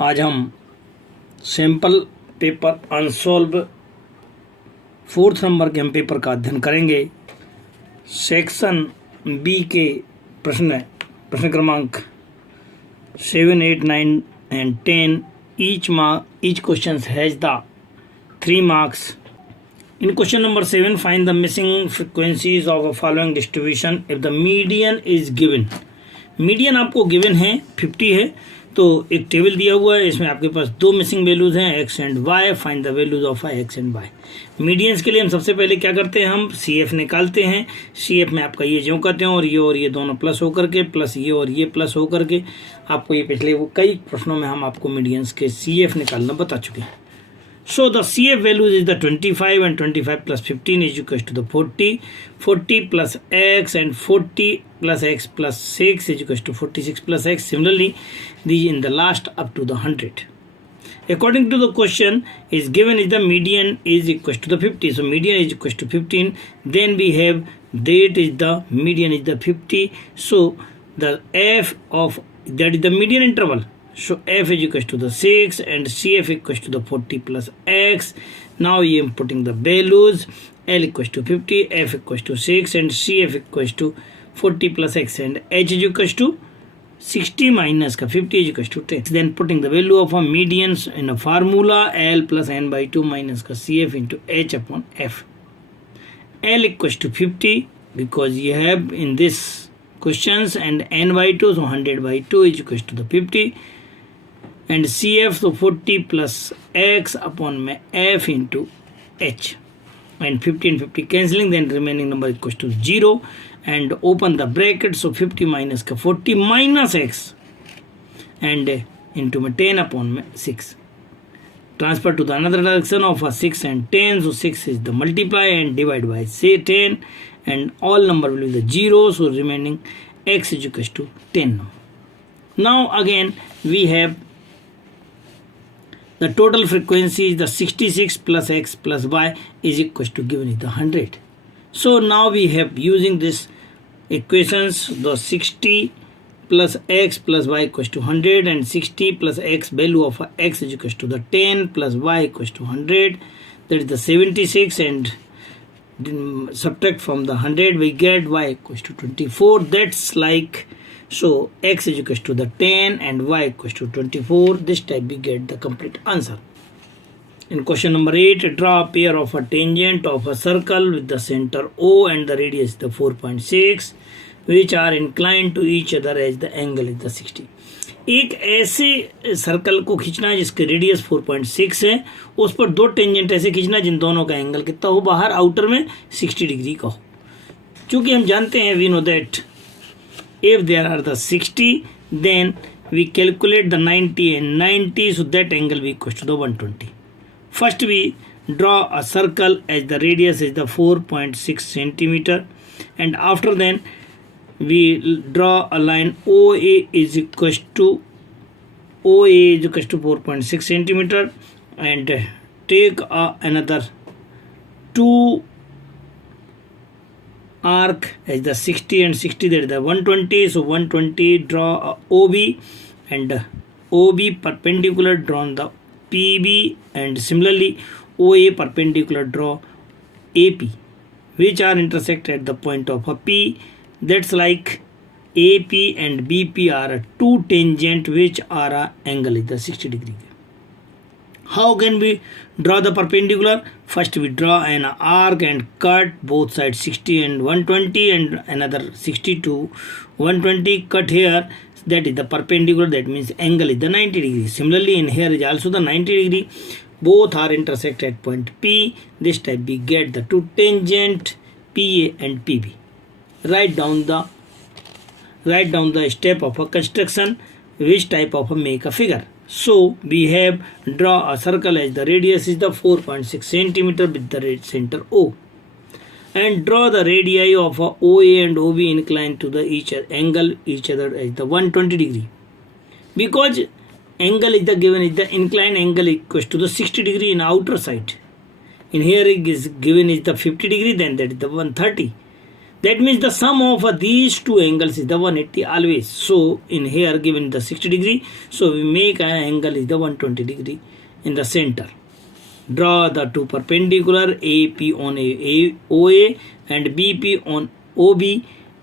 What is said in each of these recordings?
आज हम sample paper unsolved 4th number के हम पेपर का अध्ययन करेंगे। सेक्शन बी के प्रश्न क्रमांक 7, 8, 9 and 10. Each question has the 3 marks. In question number 7, find the missing frequencies of a following distribution if the median is given. Median आपको given है 50 है, तो एक टेबल दिया हुआ है, इसमें आपके पास 2 मिसिंग वैल्यूज हैं x and y. Find the values of x and y. Medians के लिए हम सबसे पहले क्या करते हैं, हम CF निकालते हैं. CF में आपका ये जो करते हैं और ये दोनों प्लस होकर के प्लस ये और ये प्लस होकर के आपको ये पिछले वो कई प्रश्नों में हम आपको मीडियंस के CF निकालना बता चुके हैं. So the CF value is the 25 and 25 plus 15 is equal to the 40. 40 plus x and 40 plus x plus 6 is equal to 46 plus x. Similarly, these in the last up to the 100. According to the question is given is the median is equal to the 50. So median is equal to 15. Then we have that is the median is the 50. So the f of that is the median interval. So f is equal to the 6 and CF equals to the 40 plus x. Now I am putting the values. L equals to 50, f equals to 6 and CF equals to 40 plus x and h is equals to 60 minus 50 is equals to 10. Then putting the value of a medians in a formula L plus n by 2 minus CF into h upon f. L equals to 50 because you have in this questions and n by 2, so 100 by 2 is equals to the 50. And CF, so 40 plus x upon f into h, and 50 and 50 cancelling, then remaining number equals to 0 and open the bracket, so 50 minus 40 minus x and into 10 upon 6. Transfer to the another direction of a 6 and 10, so 6 is the multiply and divide by say 10 and all number will be the 0, so remaining x is equals to 10. Now again we have the total frequency is the 66 plus x plus y is equals to given is the 100. So now we have using this equations the 60 plus x plus y equals to 100 and 60 plus x value of x is equals to the 10 plus y equals to 100, that is the 76, and subtract from the 100 we get y equals to 24. That's like, so x is equals to the 10 and y equals to 24. This type we get the complete answer. In question number 8, draw a pair of a tangent of a circle with the center O and the radius the 4.6 which are inclined to each other as the angle is the 60. एक ऐसे circle को खींचना है जिसके radius 4.6 है, उस पर 2 tangent ऐसे खींचना जिन दोनों का एंगल कितना हो, बाहर आउटर में 60 डिग्री का हो. क्योंकि हम जानते हैं we know that if there are the 60 then we calculate the 90 and 90, so that angle will equals to the 120. First we draw a circle as the radius is the 4.6 centimeter, and after then we draw a line OA is equals to 4.6 centimeter and take another 2 arc as the 60 and 60, that is the 120. So 120 draw a OB and OB perpendicular drawn the PB, and similarly OA perpendicular draw AP which are intersect at the point of a P. That's like AP and BP are 2 tangent which are a angle is the 60 degree. How can we draw the perpendicular? First we draw an arc and cut both sides 60 and 120 and another 60 to 120 cut here, that is the perpendicular, that means angle is the 90 degree. Similarly in here is also the 90 degree, both are intersect at point P. This type we get the 2 tangent PA and PB. Write down the step of a construction, which type of a make a figure. So we have draw a circle as the radius is the 4.6 centimeter with the center O, and draw the radii of a OA and OB inclined to the each other as the 120 degree. Because angle is the given is the inclined angle equals to the 60 degree in outer side. In here it is given is the 50 degree, then that is the 130. That means the sum of these two angles is the 180 always. So in here given the 60 degree, so we make an angle is the 120 degree in the center. Draw the two perpendicular AP on OA and BP on OB,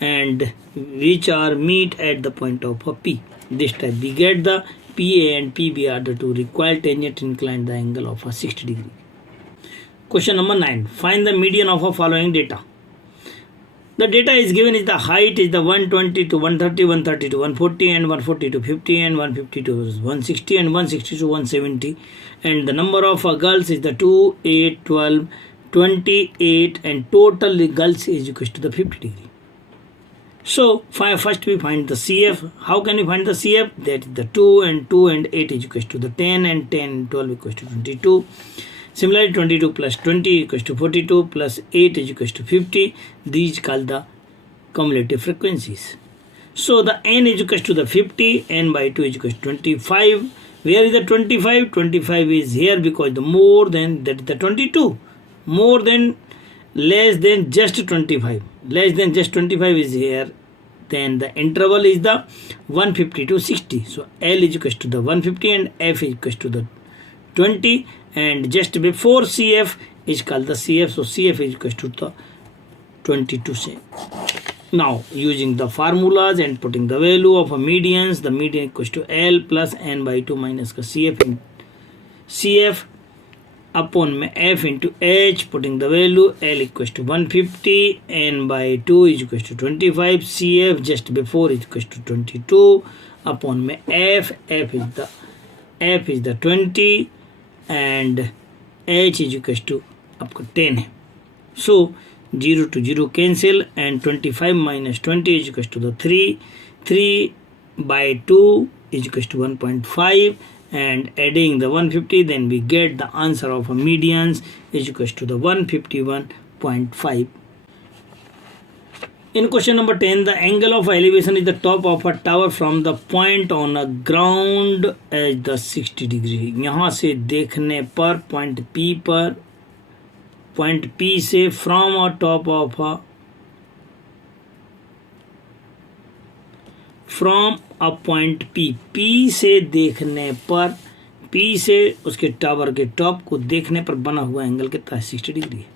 and which are meet at the point of a P. This time we get the PA and PB are the two required tangent inclined the angle of a 60 degree. Question number 9. Find the median of a following data. The data is given is the height is the 120 to 130, 130 to 140, and 140 to 50, and 150 to 160, and 160 to 170. And the number of girls is the 2, 8, 12, 28, and total girls is equal to the 50 degree. So first we find the CF. How can we find the CF? That is the 2 and 8 is equal to the 10, and 10 and 12 equals to 22. Similarly, 22 plus 20 equals to 42 plus 8 is equals to 50. These called the cumulative frequencies. So the n is equals to the 50, n by 2 is equals to 25. Where is the 25? 25 is here because the more than that is the 22. More than less than just 25. Less than just 25 is here. Then the interval is the 150 to 60. So L is equals to the 150 and F is equals to the 20. And just before CF is called the CF. So CF is equals to the 22. Now using the formulas and putting the value of a medians, the median equals to L plus n by 2 minus CF in CF upon F into H, putting the value L equals to 150, n by 2 is equals to 25, CF just before is equals to 22 upon F is the 20, and H is equals to up to 10. So 0 to 0 cancel, and 25 minus 20 is equals to the 3. 3 by 2 is equals to 1.5, and adding the 150, then we get the answer of a medians is equals to the 151.5. In question number 10, the angle of elevation is the top of a tower from the point on a ground as the 60 degree. यहाँ से देखने पर point P से from a top of a point P से देखने पर P से उसके टावर के टॉप को देखने पर बना हुआ एंगल कितना है? 60 डिग्री है।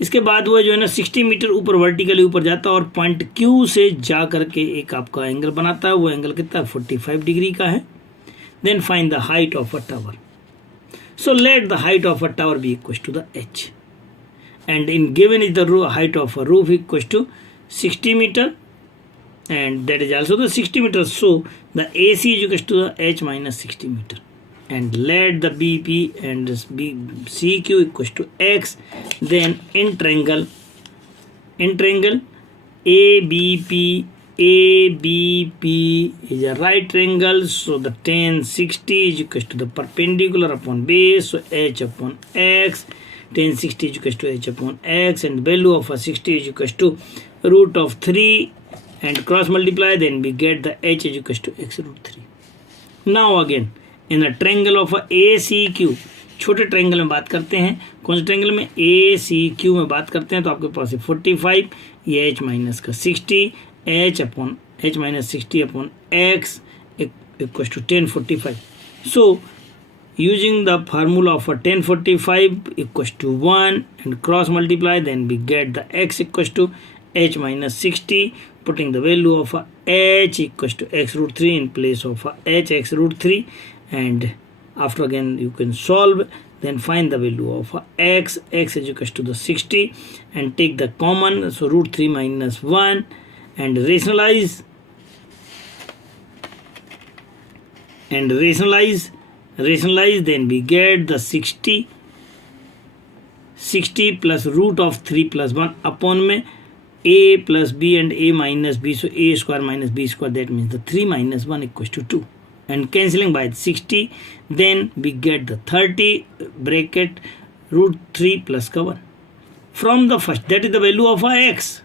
इसके बाद वो जो है ना 60 मीटर ऊपर वर्टिकली ऊपर जाता है और पॉइंट Q से जा करके एक आपका एंगल बनाता है। वो एंगल कितना है? 45 डिग्री का है। Then find the height of a tower. So let the height of a tower be equal to the h, and in given is the height of a roof equals to 60 meter, and that is also the 60 meters. So the AC is equal to the h minus 60 meter, and let the BP and this CQ equals to x. Then in triangle ABP is a right triangle, so the tan 60 is equal to the perpendicular upon base, so h upon x. Tan 60 is equal to h upon x, and value of a 60 is equal to root of 3, and cross multiply, then we get the h is equal to x root 3. Now again in the triangle of a ACQ, छोटे triangle में बात करते हैं। कौन से triangle में? ACQ में बात करते हैं। तो आपके पास है 45, ये h माइनस का 60, h minus 60 upon x equals to 1045. So using the formula of a 1045 equals to 1 and cross multiply, then we get the x equals to h minus 60, putting the value of a h equals to x root 3 in place of a h x root 3, and after again you can solve, then find the value of a x is equals to the 60 and take the common, so root 3 minus 1, and rationalize, then we get the 60 plus root of 3 plus 1 upon में a plus b and a minus b, so a square minus b square, that means the 3 minus 1 equals to 2, and cancelling by 60, then we get the 30 bracket root 3 plus का 1 from the first, that is the value of a x.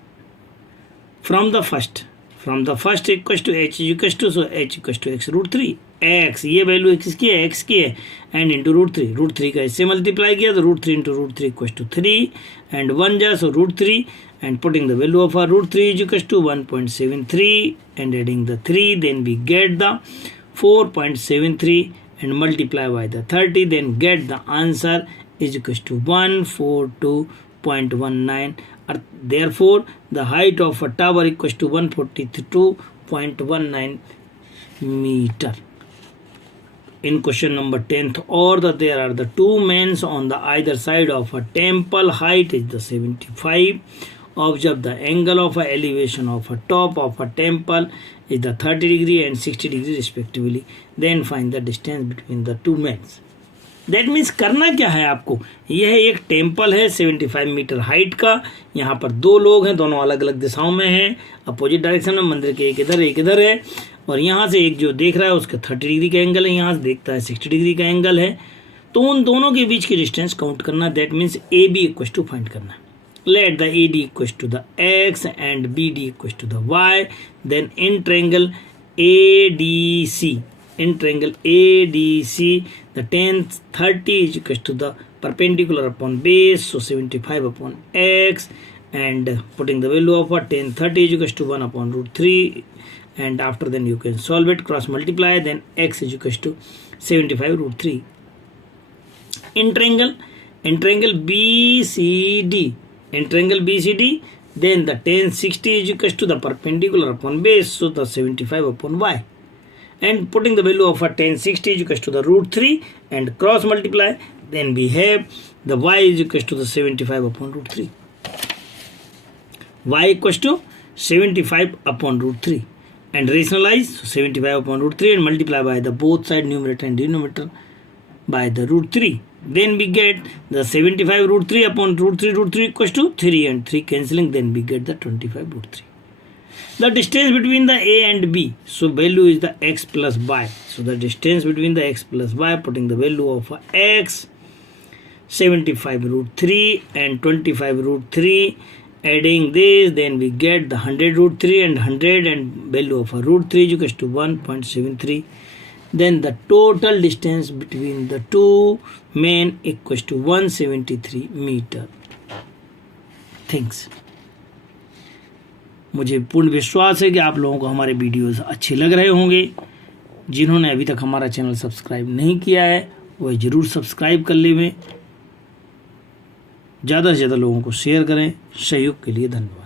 From the first equals to h equals to, so h equals to x root 3, x ये value किसकी है? x की है, and into root 3 का इससे multiply किया तो root 3 into root 3 equals to 3, and 1 जा so root 3, and putting the value of root 3 is equals to 1.73 and adding the 3, then we get the 4.73 and multiply by the 30, then get the answer is equals to 142.19. Therefore, the height of a tower equals to 142.19 meter. In question number 10th, or there are the two men on the either side of a temple, height is the 75. Observe the angle of a elevation of a top of a temple is the 30 degree and 60 degree respectively. Then find the distance between the two men. That means करना क्या है आपको, यह एक temple है 75 metre height का, यहाँ पर दो लोग हैं, दोनों अलग अलग दिशाओं में हैं, अपोजिट डायरेक्शन में, मंदिर के एक इधर है, और यहाँ से एक जो देख रहा है उसका 30 डिग्री का एंगल है, यहाँ से देखता है 60 डिग्री का एंगल है, तो उन दोनों के बीच की डिस्टेंस काउंट करना, that means A B equal to find करना. Let the AD equals to the X and BD equals to the Y. Then in triangle ADC, the tan 30 is equals to the perpendicular upon base, so 75 upon X, and putting the value of tan 30 is equals to 1 upon root 3, and after then you can solve it, cross multiply, then X is equals to 75 root 3. In triangle BCD, then the tan 60 is equals to the perpendicular upon base, so the 75 upon Y, and putting the value of tan 60 is equals to the root 3 and cross multiply, then we have the Y is equals to the 75 upon root 3. Y equals to 75 upon root 3 and rationalize, so 75 upon root 3 and multiply by the both side numerator and denominator by the root 3. Then we get the 75 root 3 upon root 3 equals to 3 and 3 cancelling, then we get the 25 root 3. The distance between the A and B, so value is the X plus Y. So the distance between the X plus Y, putting the value of X, 75 root 3 and 25 root 3, adding this, then we get the 100 root 3 and 100 and value of root 3 is equals to 1.73. Then the total distance between the two men equals to 173 meter. Thanks. मुझे पूर्ण विश्वास है कि आप लोगों को हमारे videos अच्छे लग रहे होंगे. जिन्होंने अभी तक हमारा चैनल सब्सक्राइब नहीं किया है वह ज़रूर सब्सक्राइब कर लें. ज़्यादा से ज़्यादा लोगों को शेयर करें. सहयोग के लिए धन्यवाद.